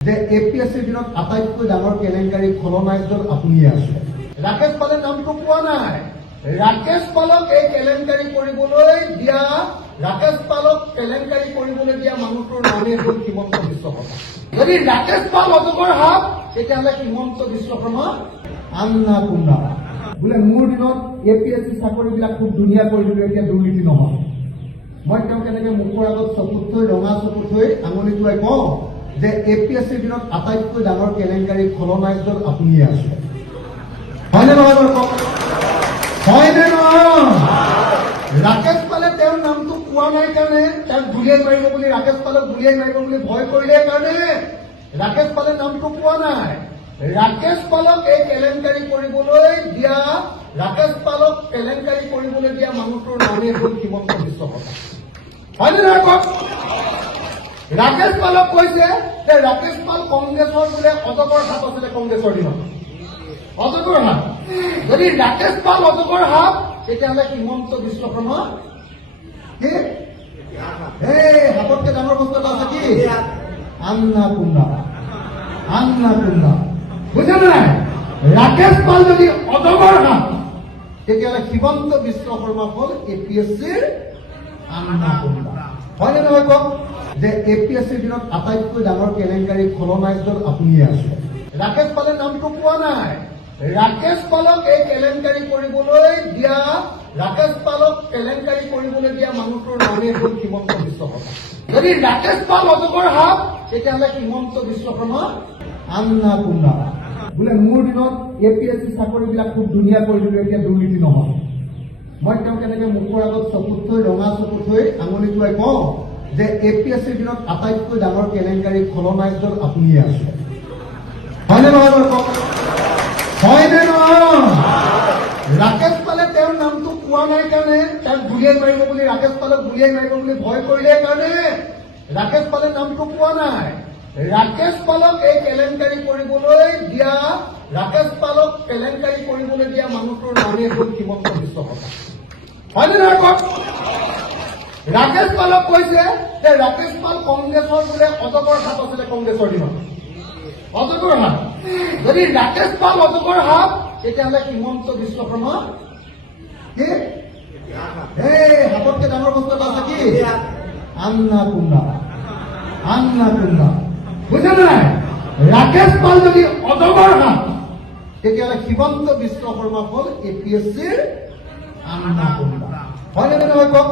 যে এপিএছচিৰ দিনত আটাইতকৈ ডাঙৰ কেলেংকাৰী খলনায়কজন আপুনিয়ে আছে। ৰাকেশ পালে নামটো পোৱা নাই। ৰাকেশ পালক এই কেলেংকাৰী কৰিবলৈ দিয়া, ৰাকেশ পালক কেলেংকাৰী কৰিবলৈ দিয়া মানুহটোৰ নামেই হ'ল হিমন্ত বিশ্ব শৰ্মা। যদি ৰাকেশ পাল অজগৰ সাপ, তেতিয়াহ'লে হিমন্ত বিশ্ব শৰ্মা আন্না কুন্না। বোলে মোৰ দিনত এপিএছচি চাকৰিবিলাক খুব ধুনীয়া কৰি দিলো, এতিয়া দুৰ্নীতি নহয়। মই তেওঁক এনেকে মুখৰ আগত চকুত থৈ, ৰঙা চকুত থৈ আঙুলি টোৱাই কওঁ যে এপিএছচিৰ দিনত আটাইতকৈ ডাঙৰ কেলেংকাৰী খলনায়কজন আপুনিয়ে আছে। হয়নে নহয় বাৰু কওক? হয়নে নহয়? ৰাকেশ পালে তেওঁৰ নামটো কোৱা নাই কাৰণে, তেওঁক গুলিয়াই মাৰিব বুলি, ৰাকেশ পালক গুলিয়াই মাৰিব বুলি ভয় কৰিলে কাৰণে ৰাকেশ পালে নামটো কোৱা নাই। ৰাকেশ পালক এই কেলেংকাৰী কৰিবলৈ দিয়া, ৰাকেশ পালক কেলেংকাৰী কৰিবলৈ দিয়া মানুহটোৰ নামেই হ'ল হিমন্ত বিশ্ব শৰ্মা। হয়নে নহয় কওক? ৰাকেশ পালক কৈছে যে ৰাকেশ পাল কংগ্ৰেছৰ বোলে অজগৰ সাপ আছিলে কংগ্ৰেছৰ দিনত। অজগৰ সাপ। যদি ৰাকেশ পাল অজগৰ সাপ, তেতিয়াহ'লে হিমন্ত বিশ্ব শৰ্মা কি? এই সাপতকে ডাঙৰ বস্তু এটা আছে কি? আন্না কুন্না। আন্না কুন্না। বুজা নাই? ৰাকেশ পাল যদি অজগৰ সাপ, তেতিয়াহ'লে হিমন্ত বিশ্ব শৰ্মা হ'ল এপিএছচিৰ আন্না কুন্না। হয়নে নহয় কওক? যে এপিএছচিৰ দিনত আটাইতকৈ ডাঙৰ কেলেংকাৰী খলনায়কজন আপুনিয়ে আছে। ৰাকেশ পালে নামটো পোৱা নাই। ৰাকেশ পালক এই কেলেংকাৰী কৰিবলৈ দিয়া, ৰাকেশ পালক কেলেংকাৰী কৰিবলৈ দিয়া মানুহটোৰ নামেই হ'ল হিমন্ত বিশ্ব শৰ্মা। যদি ৰাকেশ পাল অজগৰ সাপ, তেতিয়াহ'লে হিমন্ত বিশ্ব শৰ্মা আন্না কুন্না। বোলে মোৰ দিনত এপিএছচি চাকৰিবিলাক খুব ধুনীয়া কৰি দিলো, এতিয়া দুৰ্নীতি নহয়। মই তেওঁক এনেকে মুখৰ আগত চকুত থৈ, ৰঙা চকুত থৈ আঙুলি টোৱাই কওঁ যে এপিএছচিৰ দিনত আটাইতকৈ ডাঙৰ কেলেংকাৰী খলনায়কজন আপুনিয়ে আছে। হয়নে নহয় বাৰু কওক? হয়নে নহয়? ৰাকেশ পালে তেওঁৰ নামটো কোৱা নাই কাৰণে, তেওঁক গুলিয়াই মাৰিব বুলি, ৰাকেশ পালক গুলিয়াই মাৰিব বুলি ভয় কৰিলে কাৰণে ৰাকেশ পালে নামটো পোৱা নাই। ৰাকেশ পালক এই কেলেংকাৰী কৰিবলৈ দিয়া, ৰাকেশ পালক কেলেংকাৰী কৰিবলৈ দিয়া মানুহটোৰ নামেই হ'ল হিমন্ত বিশ্ব শৰ্মা। হয়নে নহয় কওক? ৰাকেশ পালক কৈছে যে ৰাকেশ পাল কংগ্ৰেছৰ বোলে অজগৰ সাপ আছিলে কংগ্ৰেছৰ দিনত। অজগৰ সাপ। যদি ৰাকেশ পাল অজগৰ সাপ, তেতিয়াহ'লে হিমন্ত বিশ্ব শৰ্মা কি? এই সাপতকে ডাঙৰ বস্তু এটা আছে কি? আন্না কুন্না। আন্না কুন্না। বুজা নাই? ৰাকেশ পাল যদি অজগৰ সাপ, তেতিয়াহ'লে হিমন্ত বিশ্ব শৰ্মা হ'ল এপিএছচিৰ আন্না কুন্না। হয়নে নহয় কওক?